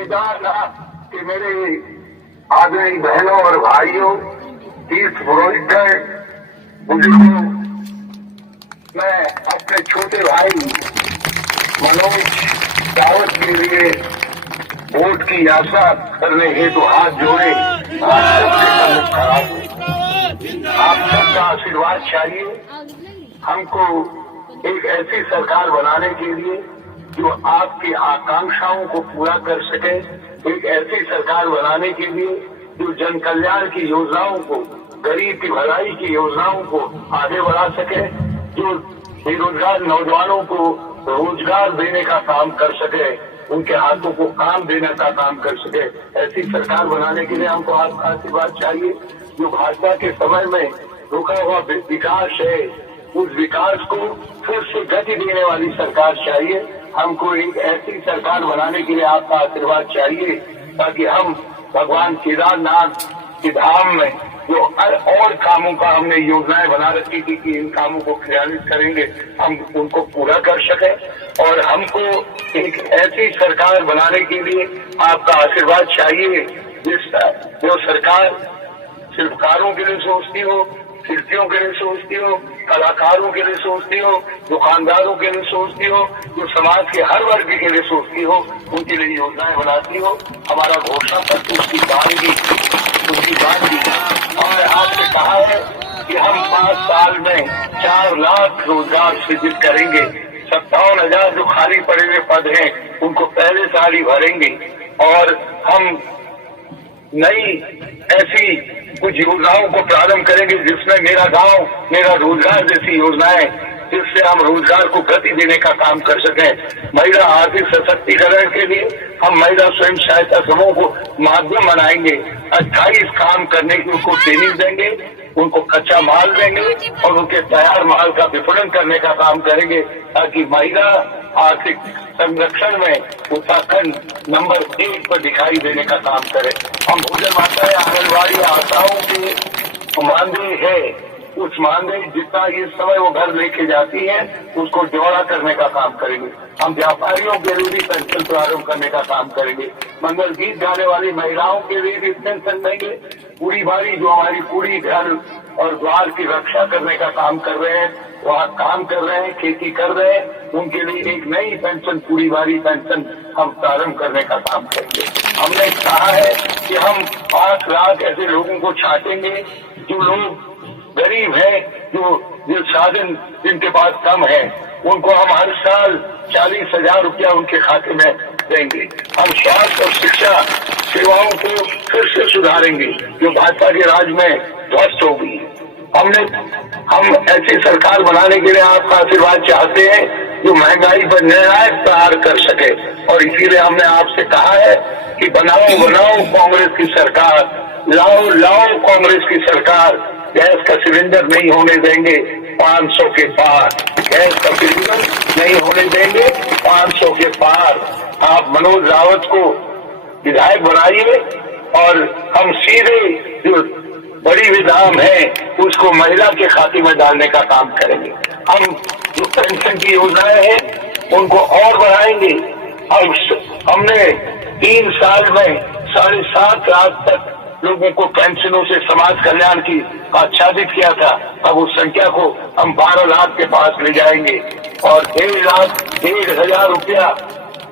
केदारनाथ के मेरे आदरणीय बहनों और भाइयों, तीर्थ पुरोहितगण, बुजुर्गों, मैं अपने छोटे भाई मनोज रावत के लिए वोट की आशा करने हेतु हाथ जोड़े आप सबसे सम्मुख खड़ा हूं। आप सबका आशीर्वाद चाहिए हमको एक ऐसी सरकार बनाने के लिए जो आपकी आकांक्षाओं को पूरा कर सके, एक ऐसी सरकार बनाने के लिए जो जन कल्याण की योजनाओं को, गरीब की भलाई की योजनाओं को आगे बढ़ा सके, जो बेरोजगार नौजवानों को रोजगार देने का काम कर सके, उनके हाथों को काम देने का काम कर सके। ऐसी सरकार बनाने के लिए हमको आपका आशीर्वाद चाहिए। जो भाजपा के समय में रुका हुआ विकास है, उस विकास को फिर से गति देने वाली सरकार चाहिए। हमको एक ऐसी सरकार बनाने के लिए आपका आशीर्वाद चाहिए ताकि हम भगवान केदारनाथ के धाम में जो और कामों का हमने योजनाएं बना रखी थी कि इन कामों को क्रियान्वित करेंगे, हम उनको पूरा कर सके। और हमको एक ऐसी सरकार बनाने के लिए आपका आशीर्वाद चाहिए जो सरकार शिल्पकारों के लिए सोचती हो, शिल्पियों के लिए सोचती हो, कलाकारों के लिए सोचती हो, दुकानदारों के लिए सोचती हो, जो समाज के हर वर्ग के लिए सोचती हो, उनके लिए योजनाएं बनाती हो। हमारा घोषणा पत्र उसकी बानगी और आपसे कहा है कि हम 5 साल में 4 लाख रोजगार सृजित करेंगे। 57,000 जो खाली पड़े हुए पद हैं उनको पहले साल ही भरेंगे और हम नई ऐसी कुछ योजनाओं को प्रारंभ करेंगे जिसमें मेरा गांव मेरा रोजगार जैसी योजनाएं, जिससे हम रोजगार को गति देने का काम कर सकें। महिला आर्थिक सशक्तिकरण के लिए हम महिला स्वयं सहायता समूह को माध्यम बनाएंगे। 28 काम करने की उनको ट्रेनिंग देंगे, उनको कच्चा माल देंगे और उनके तैयार माल का विपणन करने का काम करेंगे ताकि महिला आर्थिक संरक्षण में उत्तराखंड नंबर 1 पर दिखाई देने का काम करे। हम भोजन माताएं आंगनबाड़ी आशाओं के मानदेय है, उस मानदेय जितना इस समय वो घर लेके जाती है उसको जोड़ा करने का काम करेंगे। हम व्यापारियों के लिए भी पेंशन प्रारंभ करने का काम करेंगे। मंगल गीत गाने वाली महिलाओं के लिए भी पेंशन देंगे। पूरी बारी जो हमारी पूरी घर और द्वार की रक्षा करने का काम कर रहे हैं, वहाँ काम कर रहे हैं, खेती कर रहे हैं, उनके लिए एक नई पेंशन, पूरी बारी पेंशन हम प्रारंभ करने का काम करेंगे। हमने कहा है कि हम 5 लाख ऐसे लोगों को छाटेंगे जो लोग गरीब है, जो साधन जिनके पास कम है, उनको हम हर साल 40,000 रुपया उनके खाते में देंगे। हम स्वास्थ्य और शिक्षा सेवाओं को फिर से सुधारेंगे जो भाजपा के राज में ध्वस्त हो गई। हम ऐसी सरकार बनाने के लिए आपका आशीर्वाद चाहते हैं जो महंगाई पर निर्णायक प्रहार कर सके और इसीलिए हमने आपसे कहा है कि बनाओ कांग्रेस की सरकार, लाओ कांग्रेस की सरकार। गैस का सिलेंडर नहीं होने देंगे 500 के पार, गैस का सिलेंडर नहीं होने देंगे 500 के पार। आप मनोज रावत को विधायक बनाइए और हम सीधे जो बड़ी विधान है उसको महिला के खाते में डालने का काम करेंगे। हम जो पेंशन की योजनाएं हैं उनको और बढ़ाएंगे। अब हमने 3 साल में 7.5 लाख तक लोगों को पेंशनों से समाज कल्याण की आच्छादित किया था। अब उस संख्या को हम 12 लाख के पास ले जाएंगे और 1,50,000 रुपया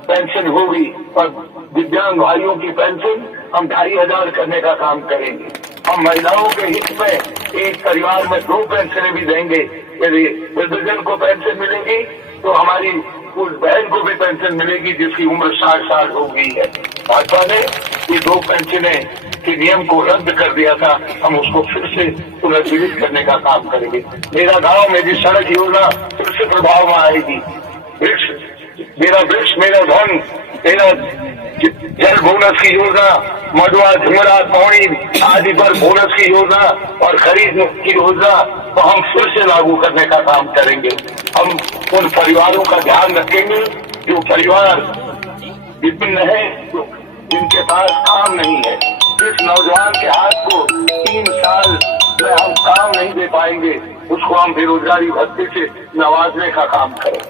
पेंशन होगी और दिव्यांग भाइयों की पेंशन हम 2,500 करने का काम करेंगे। हम महिलाओं के हित में एक परिवार में 2 पेंशनें भी देंगे। यदि वृद्धजन को पेंशन मिलेगी तो हमारी उस बहन को भी पेंशन मिलेगी जिसकी उम्र 60 साल हो गई है। भाजपा ने ये 2 पेंशनें के नियम को रद्द कर दिया था, हम उसको फिर से पुनर्जीवित करने का काम करेंगे। मेरा गांव मेरी सड़क योजना फिर से प्रभाव में आएगी। मेरा वृक्ष मेरा धन, मेरा जल बोनस की योजना, मडुआ झुमरा पौड़ी आदि पर बोनस की योजना और खरीद की योजना तो हम फिर से लागू करने का काम करेंगे। हम उन परिवारों का ध्यान रखेंगे जो परिवार विभिन्न है, जिनके पास काम नहीं है। जिस नौजवान के हाथ को 3 साल में हम काम नहीं दे पाएंगे उसको हम बेरोजगारी भत्ते से नवाजने का काम करें।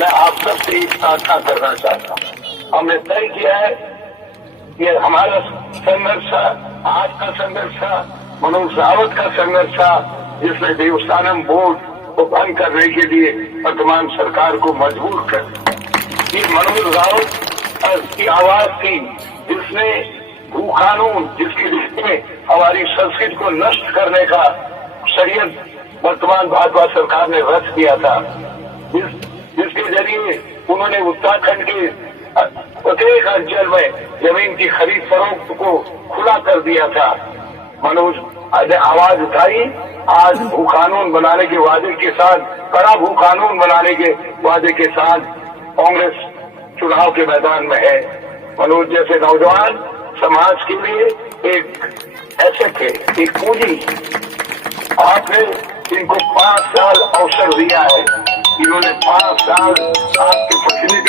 मैं आप सबसे एक साझा करना चाहता हूँ। हमने तय किया है ये हमारा संघर्ष था, आज का संघर्ष था, मनोज रावत का संघर्ष था, जिसने देवस्थानम बोर्ड को भंग करने के लिए वर्तमान सरकार को मजबूर कर। ये मनोज रावत की आवाज थी जिसने भू कानून, जिसके लिए हमारी संस्कृति को नष्ट करने का षड्यंत्र वर्तमान भाजपा सरकार ने रच दिया था, जिसके जरिए उन्होंने उत्तराखंड के प्रत्येक अंचल में जमीन की खरीद फरोख्त को खुला कर दिया था। मनोज ने आवाज उठाई, आज भू कानून बनाने के वादे के साथ, कड़ा भू कानून बनाने के वादे के साथ कांग्रेस चुनाव के मैदान में है। मनोज जैसे नौजवान समाज के लिए एक एसेट है, एक पूंजी। आपने इनको 5 साल अवसर दिया है, इन्होंने 5 साल आपके प्रतिनिधि